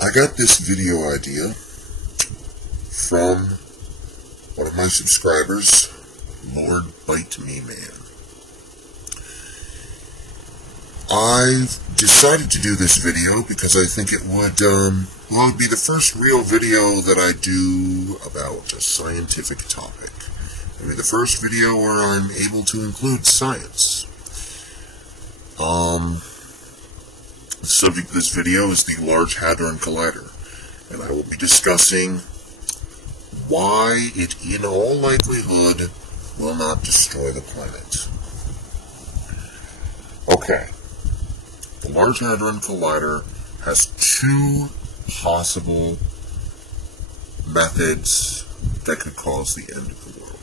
I got this video idea from one of my subscribers, Lord Bite Me Man. I've decided to do this video because I think it would be the first real video that I do about a scientific topic. It'll be the first video where I'm able to include science. The subject of this video is the Large Hadron Collider, and I will be discussing why it, in all likelihood, will not destroy the planet. Okay. The Large Hadron Collider has two possible methods that could cause the end of the world.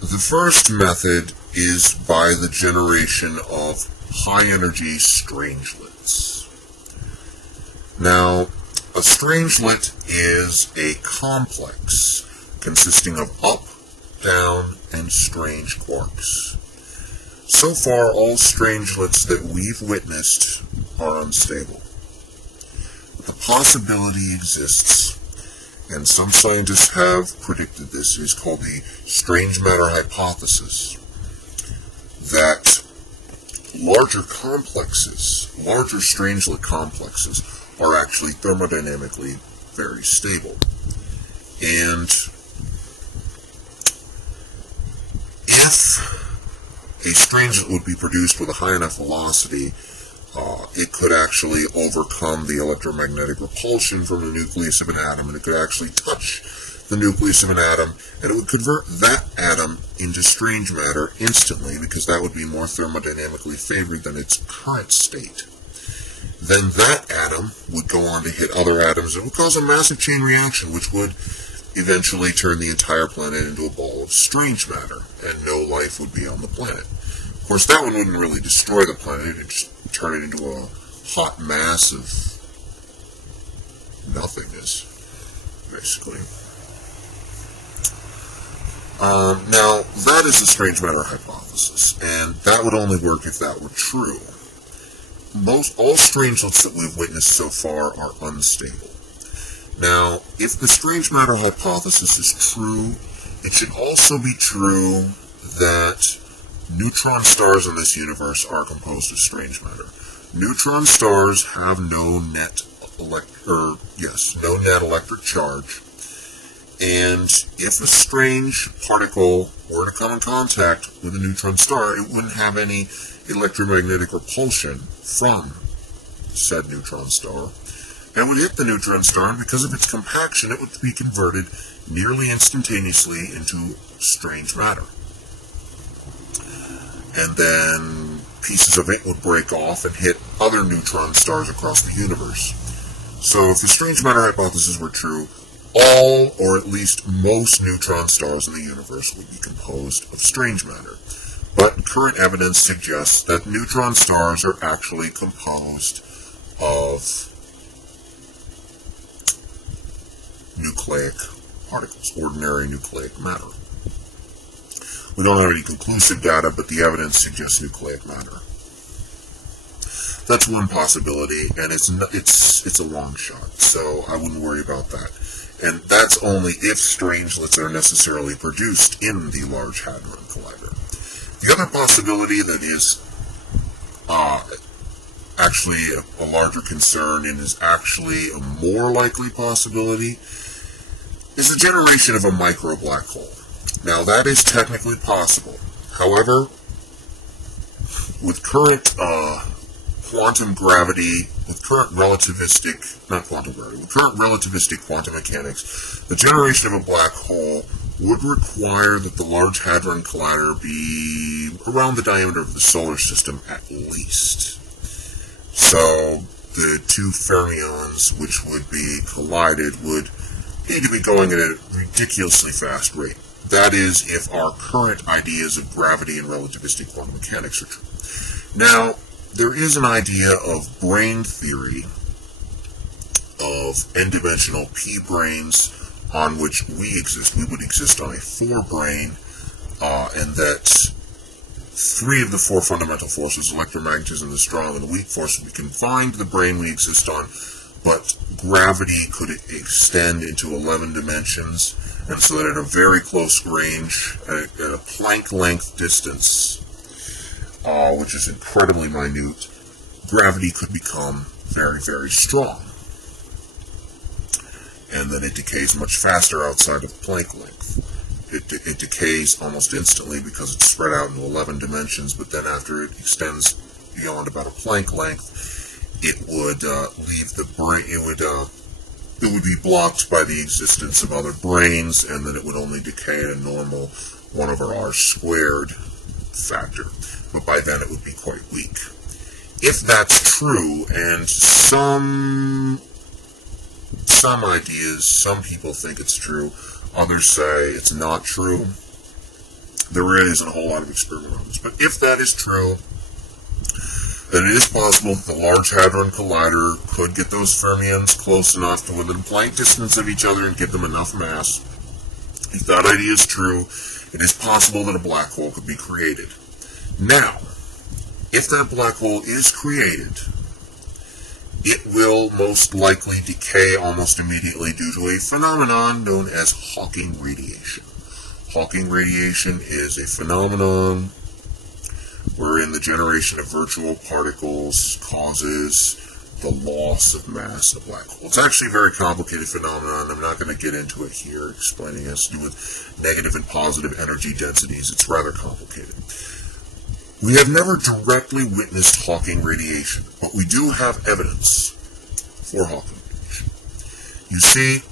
The first method is by the generation of high-energy strangelets. Now, a strangelet is a complex consisting of up, down, and strange quarks. So far, all strangelets that we've witnessed are unstable. The possibility exists, and some scientists have predicted this, is called the strange matter hypothesis, that larger strangelet complexes are actually thermodynamically very stable. And if a strangelet would be produced with a high enough velocity, it could actually overcome the electromagnetic repulsion from the nucleus of an atom, and it could actually touch the nucleus of an atom, and it would convert that atom into strange matter instantly, because that would be more thermodynamically favored than its current state. Then that atom would go on to hit other atoms and would cause a massive chain reaction, which would eventually turn the entire planet into a ball of strange matter, and no life would be on the planet. Of course, that one wouldn't really destroy the planet, it'd just turn it into a hot mass of nothingness, basically. Now, that is the strange matter hypothesis, and that would only work if that were true. All strangelets that we've witnessed so far are unstable. Now, if the strange matter hypothesis is true, it should also be true that neutron stars in this universe are composed of strange matter. Neutron stars have no net electric charge, and if a strange particle were to come in contact with a neutron star, it wouldn't have any electromagnetic repulsion from said neutron star. It would hit the neutron star, and because of its compaction, it would be converted nearly instantaneously into strange matter. And then pieces of it would break off and hit other neutron stars across the universe. So if the strange matter hypothesis were true, all, or at least most, neutron stars in the universe would be composed of strange matter. But current evidence suggests that neutron stars are actually composed of nucleic particles, ordinary nucleic matter. We don't have any conclusive data, but the evidence suggests nucleic matter. That's one possibility, and it's a long shot, so I wouldn't worry about that. And that's only if strangelets are necessarily produced in the Large Hadron Collider. The other possibility that is actually a larger concern, and is actually a more likely possibility, is the generation of a micro black hole. Now, that is technically possible. However, with current quantum relativistic quantum mechanics, the generation of a black hole would require that the Large Hadron Collider be around the diameter of the solar system at least. So, the two fermions which would be collided would need to be going at a ridiculously fast rate. That is, if our current ideas of gravity and relativistic quantum mechanics are true. Now, there is an idea of brain theory, of n-dimensional p-branes, on which we exist. We would exist on a 4-brane, and that three of the four fundamental forces, electromagnetism, the strong and the weak force, we can find the brane we exist on, but gravity could extend into 11 dimensions, and so that at a very close range, at a Planck length distance, which is incredibly minute, gravity could become very, very strong. And then it decays much faster outside of Planck length. It decays almost instantly because it's spread out into 11 dimensions, but then after it extends beyond about a Planck length, it would leave the brain. It would be blocked by the existence of other branes, and then it would only decay at a normal 1/r squared factor. But by then it would be quite weak. If that's true, and some ideas, some people think it's true, others say it's not true. There really isn't a whole lot of experiment on this. But if that is true, then it is possible that the Large Hadron Collider could get those fermions close enough to within Planck distance of each other and give them enough mass. If that idea is true, it is possible that a black hole could be created. Now, if that black hole is created, it will most likely decay almost immediately due to a phenomenon known as Hawking radiation. Hawking radiation is a phenomenon wherein the generation of virtual particles causes the loss of mass in a black hole. It's actually a very complicated phenomenon. I'm not going to get into it here, explaining it has to do with negative and positive energy densities. It's rather complicated. We have never directly witnessed Hawking radiation, but we do have evidence for Hawking radiation. You see,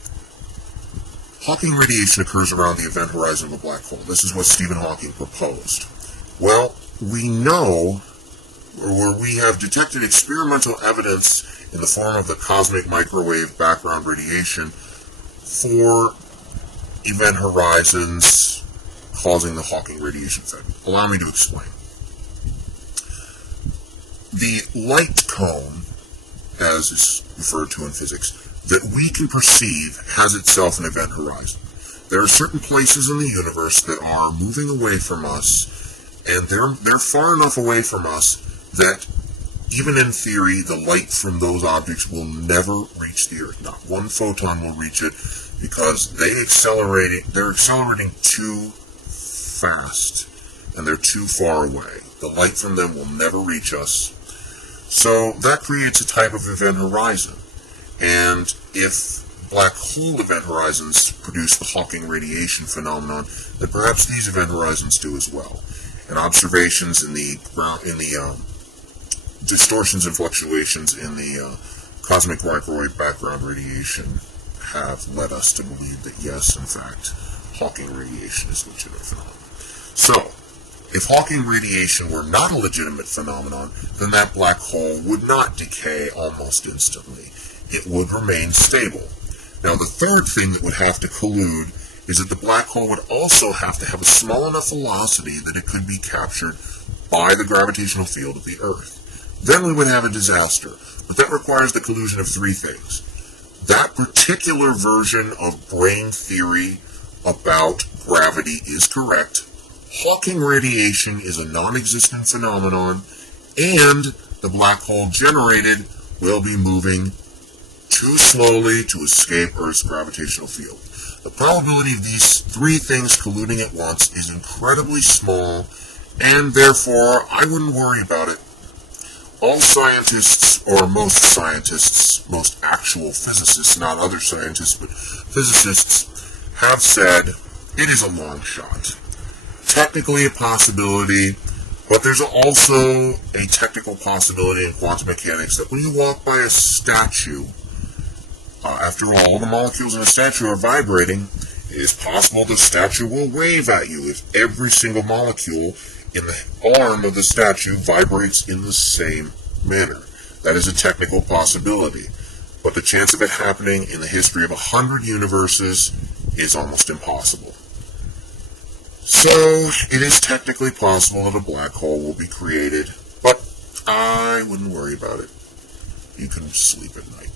Hawking radiation occurs around the event horizon of a black hole. This is what Stephen Hawking proposed. Well, we know, or we have detected experimental evidence in the form of the cosmic microwave background radiation for event horizons causing the Hawking radiation effect. Allow me to explain. The light cone, as is referred to in physics, that we can perceive has itself an event horizon. There are certain places in the universe that are moving away from us, and they're far enough away from us that even in theory, the light from those objects will never reach the Earth. Not one photon will reach it because they're accelerating too fast, and they're too far away. The light from them will never reach us. So that creates a type of event horizon. And if black hole event horizons produce the Hawking radiation phenomenon, then perhaps these event horizons do as well. And observations in the distortions and fluctuations in the cosmic microwave background radiation have led us to believe that yes, in fact, Hawking radiation is a legitimate phenomenon. So, if Hawking radiation were not a legitimate phenomenon, then that black hole would not decay almost instantly. It would remain stable. Now, the third thing that would have to collude is that the black hole would also have to have a small enough velocity that it could be captured by the gravitational field of the Earth. Then we would have a disaster. But that requires the collusion of three things. That particular version of brane theory about gravity is correct. Hawking radiation is a non-existent phenomenon, and the black hole generated will be moving too slowly to escape Earth's gravitational field. The probability of these three things colluding at once is incredibly small, and therefore I wouldn't worry about it. All scientists, or most scientists, most actual physicists, not other scientists, but physicists, have said it is a long shot. Technically a possibility, but there's also a technical possibility in quantum mechanics that when you walk by a statue, after all, the molecules in a statue are vibrating, it is possible the statue will wave at you if every single molecule in the arm of the statue vibrates in the same manner. That is a technical possibility, but the chance of it happening in the history of 100 universes is almost impossible. So, it is technically possible that a black hole will be created, but I wouldn't worry about it. You can sleep at night.